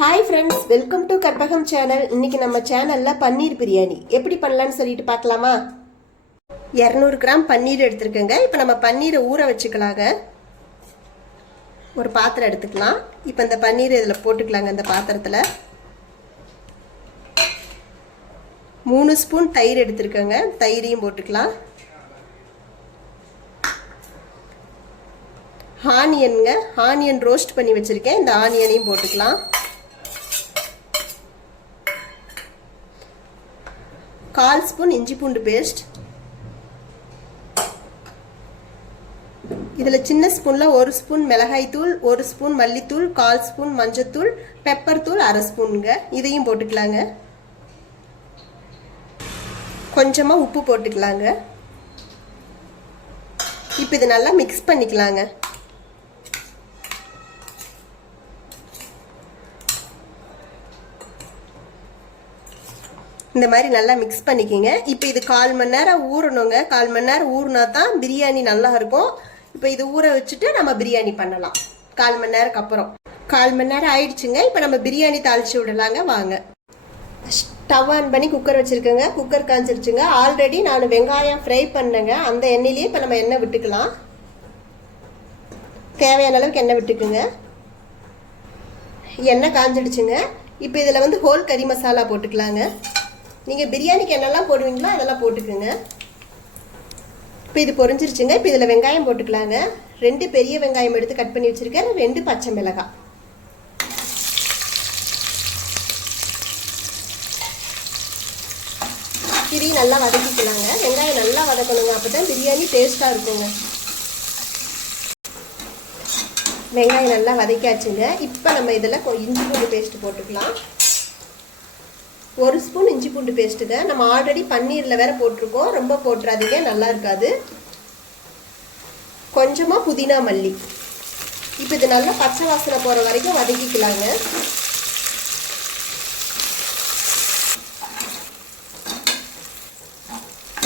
Hi friends welcome to Karpagam channel இன்னைக்கு நம்ம சேனலில் பன்னீர் பிரியாணி. எப்படி பண்ணலான்னு சொல்லிட்டு பார்க்கலாமா? இரநூறு கிராம் பன்னீர் எடுத்துருக்கேங்க. இப்போ நம்ம பன்னீரை ஊற வச்சுக்கலாங்க. ஒரு பாத்திரம் எடுத்துக்கலாம். இப்போ இந்த பன்னீர் இதில் போட்டுக்கலாங்க இந்த பாத்திரத்தில். மூணு ஸ்பூன் தயிர் எடுத்துருக்கேங்க. தயிரையும் போட்டுக்கலாம். ஆனியனுங்க. ஆனியன் ரோஸ்ட் பண்ணி வச்சுருக்கேன். இந்த ஆனியனையும் போட்டுக்கலாம். கால் ஸ்பூன் இஞ்சி பூண்டு பேஸ்ட் இதில் சின்ன ஸ்பூனில் ஒரு ஸ்பூன் மிளகாய் தூள் ஒரு ஸ்பூன் மல்லித்தூள் கால் ஸ்பூன் மஞ்சத்தூள் பெப்பர் தூள் அரை ஸ்பூனுங்க. இதையும் போட்டுக்கலாங்க. கொஞ்சமாக உப்பு போட்டுக்கலாங்க. இப்போ இது நல்லா மிக்ஸ் பண்ணிக்கலாங்க. இந்த மாதிரி நல்லா மிக்ஸ் பண்ணிக்கிங்க. இப்போ இது கால் மணி நேரம் ஊறணுங்க. கால் மணி நேரம் ஊறினா தான் பிரியாணி நல்லா இருக்கும். இப்போ இது ஊற வச்சுட்டு நம்ம பிரியாணி பண்ணலாம். கால் மணி நேரத்துக்கு அப்புறம். கால் மணி நேரம் ஆயிடுச்சுங்க. இப்போ நம்ம பிரியாணி தாளிச்சு விடலாங்க. வாங்க. ஸ்டவ் ஆன் பண்ணி குக்கர் வச்சுருக்கேங்க. குக்கர் காய்ச்சிருச்சுங்க ஆல்ரெடி நான் வெங்காயம் ஃப்ரை பண்ணேங்க. அந்த எண்ணெயிலேயே இப்போ நம்ம எண்ணெய் விட்டுக்கலாம். தேவையான அளவுக்கு எண்ணெய் விட்டுக்குங்க. எண்ணெய் காஞ்சிடுச்சுங்க. இப்போ இதில் வந்து ஹோல் கறி மசாலா போட்டுக்கலாங்க. நீங்கள் பிரியாணிக்கு என்னெல்லாம் போடுவீங்களோ அதெல்லாம் போட்டுக்கோங்க. இப்போ இது பொறிஞ்சிருச்சுங்க இப்போ இதில் வெங்காயம் போட்டுக்கலாங்க. ரெண்டு பெரிய வெங்காயம் எடுத்து கட் பண்ணி வச்சுருக்கேன். ரெண்டு பச்சை மிளகாய் இதையும் நல்லா வதக்கிக்கலாங்க. வெங்காயம் நல்லா வதக்கணுங்க. அப்போ தான் பிரியாணி டேஸ்ட்டாக இருக்குங்க. வெங்காயம் நல்லா வதக்கியாச்சுங்க. இப்போ நம்ம இதில் இஞ்சி பூண்டு பேஸ்ட் போட்டுக்கலாம். ஒரு ஸ்பூன் இஞ்சி பூண்டு பேஸ்ட்டுங்க நம்ம ஆல்ரெடி பன்னீரில் வேற போட்டிருக்கோம். ரொம்ப போட்டுறாதீங்க நல்லா இருக்காது. கொஞ்சமாக புதினா மல்லி. இப்போ இது நல்லா பச்சை வாசனை போகிற வரைக்கும் வதக்கிக்கலாங்க.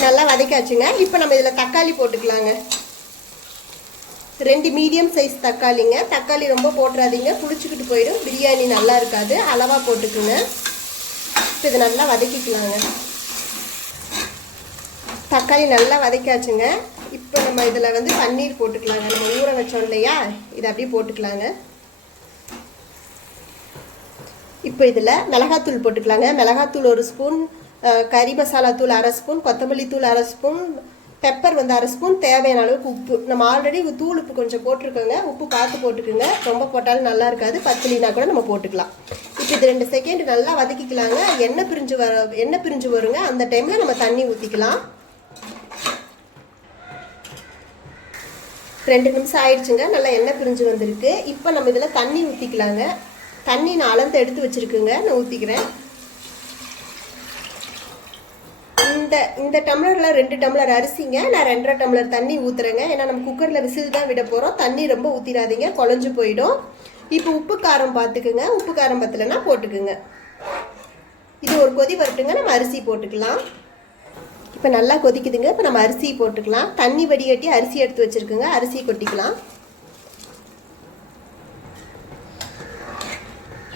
நல்லா வதக்காச்சுங்க. இப்போ நம்ம இதில் தக்காளி போட்டுக்கலாங்க. ரெண்டு மீடியம் சைஸ் தக்காளிங்க. தக்காளி ரொம்ப போட்டுறாதீங்க. புளிச்சுக்கிட்டு போயிடும். பிரியாணி நல்லா இருக்காது. அளவாக போட்டுக்குங்க. இப்போ இது நல்லா வதக்கிக்கலாங்க. தக்காளி நல்லா வதக்காச்சுங்க இப்போ நம்ம இதில் வந்து பன்னீர் போட்டுக்கலாங்க. நம்ம ஊற வச்சோம் இல்லையா? இதை அப்படியே போட்டுக்கலாங்க. இப்போ இதில் மிளகாத்தூள் போட்டுக்கலாங்க. மிளகாத்தூள் ஒரு ஸ்பூன் கறி மசாலா தூள் அரை ஸ்பூன் கொத்தமல்லி தூள் அரை ஸ்பூன் பெப்பர் வந்து அரை ஸ்பூன் தேவையான அளவுக்கு உப்பு. நம்ம ஆல்ரெடி தூள் உப்பு கொஞ்சம் போட்டிருக்கோங்க. உப்பு பார்த்து போட்டுக்கோங்க. ரொம்ப போட்டாலும் நல்லா இருக்காது. பத்திலினா கூட நம்ம போட்டுக்கலாம். இது ரெண்டு செகண்ட் நல்லா வதக்கிக்கலாங்க. எண்ணெய் பிரிஞ்சு வர எண்ணெய் பிரிஞ்சு வருங்க. அந்த டைமில் நம்ம தண்ணி ஊற்றிக்கலாம் ரெண்டு நிமிஷம் ஆயிடுச்சுங்க. நல்லா எண்ணெய் பிரிஞ்சு வந்திருக்கு. இப்போ நம்ம இதில் தண்ணி ஊற்றிக்கலாங்க தண்ணி நான் அளந்து எடுத்து வச்சுருக்குங்க. நான் ஊற்றிக்கிறேன் இந்த இந்த டம்ளரில் ரெண்டு டம்ளர் அரிசிங்க. நான் ரெண்டரை டம்ளர் தண்ணி ஊற்றுறேங்க ஏன்னா நம்ம குக்கரில் விசில் தான் விட போகிறோம் தண்ணி ரொம்ப ஊற்றிடாதீங்க குழஞ்சு போயிடும். இப்போ உப்பு காரம் பார்த்துக்குங்க உப்பு காரம் பத்தலைன்னா போட்டுக்குங்க. இது ஒரு கொதி வரட்டுங்க. நம்ம அரிசி போட்டுக்கலாம். இப்போ நல்லா கொதிக்குதுங்க. இப்போ நம்ம அரிசி போட்டுக்கலாம். தண்ணி வடிகட்டி அரிசி எடுத்து வச்சுருக்குங்க. அரிசி கொட்டிக்கலாம்.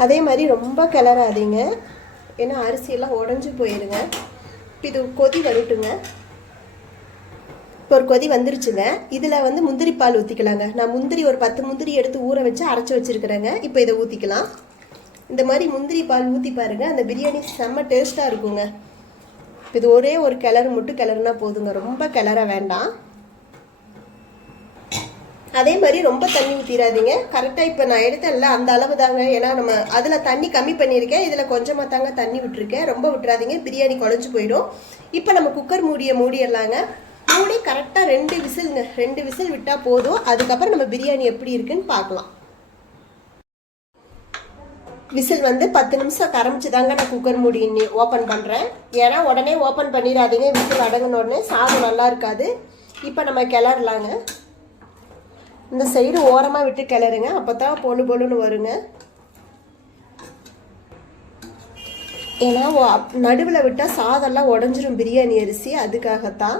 அதே மாதிரி ரொம்ப கிளறாதீங்க. ஏன்னா அரிசியெல்லாம் உடஞ்சி போயிடுங்க இப்போ இது கொதி வரட்டுங்க. இப்போ ஒரு கொதி வந்துருச்சுங்க. இதில் வந்து முந்திரி பால் ஊற்றிக்கலாங்க நான் முந்திரி ஒரு பத்து முந்திரி எடுத்து ஊற வச்சு அரைச்சி வச்சுருக்கிறேங்க. இப்போ இதை ஊற்றிக்கலாம் இந்த மாதிரி முந்திரி பால் ஊற்றி பாருங்கள் அந்த பிரியாணி செம்ம டேஸ்ட்டாக இருக்குங்க. இது ஒரே ஒரு கிளறு மட்டும் கிளறுனா போதுங்க. ரொம்ப கிளற வேண்டாம். அதே மாதிரி ரொம்ப தண்ணி ஊற்றிடாதீங்க கரெக்டாக இப்போ நான் எடுத்தேன்ல அந்த அளவு தாங்க. ஏன்னா நம்ம அதில் தண்ணி கம்மி பண்ணியிருக்கேன். இதில் கொஞ்சமாக தாங்க தண்ணி விட்டுருக்கேன். ரொம்ப விட்டுறாதீங்க. பிரியாணி குழஞ்சி போயிடும். இப்போ நம்ம குக்கர் மூடியை மூடிடலாங்க. மூடி கரெக்டாக ரெண்டு விசில்ங்க. ரெண்டு விசில் விட்டால் போதும். அதுக்கப்புறம் நம்ம பிரியாணி எப்படி இருக்குன்னு பார்க்கலாம். விசில் வந்து பத்து நிமிஷம் கரமிச்சு தாங்க நான் குக்கர் மூடி ஓப்பன் பண்ணுறேன் ஏன்னா உடனே ஓப்பன் பண்ணிடாதீங்க. விசில் அடங்கின உடனே சாதம் நல்லா இருக்காது. இப்போ நம்ம கிளறலாங்க. இந்த சைடு ஓரமாக விட்டு கிளறுங்க. அப்போ தான் பொழு பொழுன்னு வருங்க. ஏன்னா நடுவில் விட்டால் சாதம்லாம் உடஞ்சிரும் பிரியாணி அரிசி. அதுக்காகத்தான்.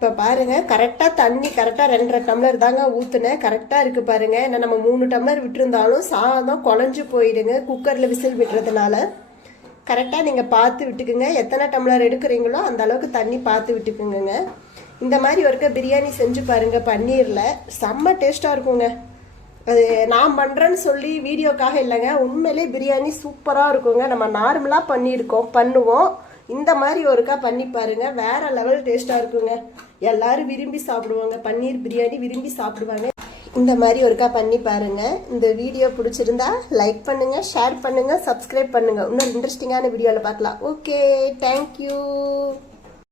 இப்போ பாருங்க கரெக்டாக தண்ணி கரெக்டாக ரெண்டரை டம்ளர் தாங்க ஊற்றுனேன் கரெக்டாக இருக்குது பாருங்க. ஏன்னா நம்ம மூணு டம்ளர் விட்டுருந்தாலும் சாதம் குழஞ்சு போயிடுங்க குக்கரில் விசில் விடுறதுனால. கரெக்டாக நீங்கள் பார்த்து விட்டுக்குங்க. எத்தனை டம்ளர் எடுக்கிறீங்களோ அந்த அளவுக்கு தண்ணி பார்த்து விட்டுக்குங்க இந்த மாதிரி ஒருக்க பிரியாணி செஞ்சு பாருங்க பன்னீரில். செம்ம டேஸ்ட்டாக இருக்குங்க. அது நான் பண்ணுறேன்னு சொல்லி வீடியோக்காக இல்லைங்க. உண்மையிலே பிரியாணி சூப்பராக இருக்குங்க. நம்ம நார்மலாக பண்ணியிருக்கோம் பண்ணுவோம். இந்த மாதிரி ஒருக்கா பண்ணி பாருங்க. வேற லெவல் டேஸ்ட்டாக இருக்குங்க. எல்லாரும் விரும்பி சாப்பிடுவாங்க. பன்னீர் பிரியாணி விரும்பி சாப்பிடுவாங்க. இந்த மாதிரி ஒருக்கா பண்ணி பாருங்க. இந்த வீடியோ பிடிச்சிருந்தா லைக் பண்ணுங்க ஷேர் பண்ணுங்க சப்ஸ்கிரைப் பண்ணுங்க. இன்னும் இன்ட்ரெஸ்டிங்கான வீடியோவில் பார்க்கலாம். Okay thank you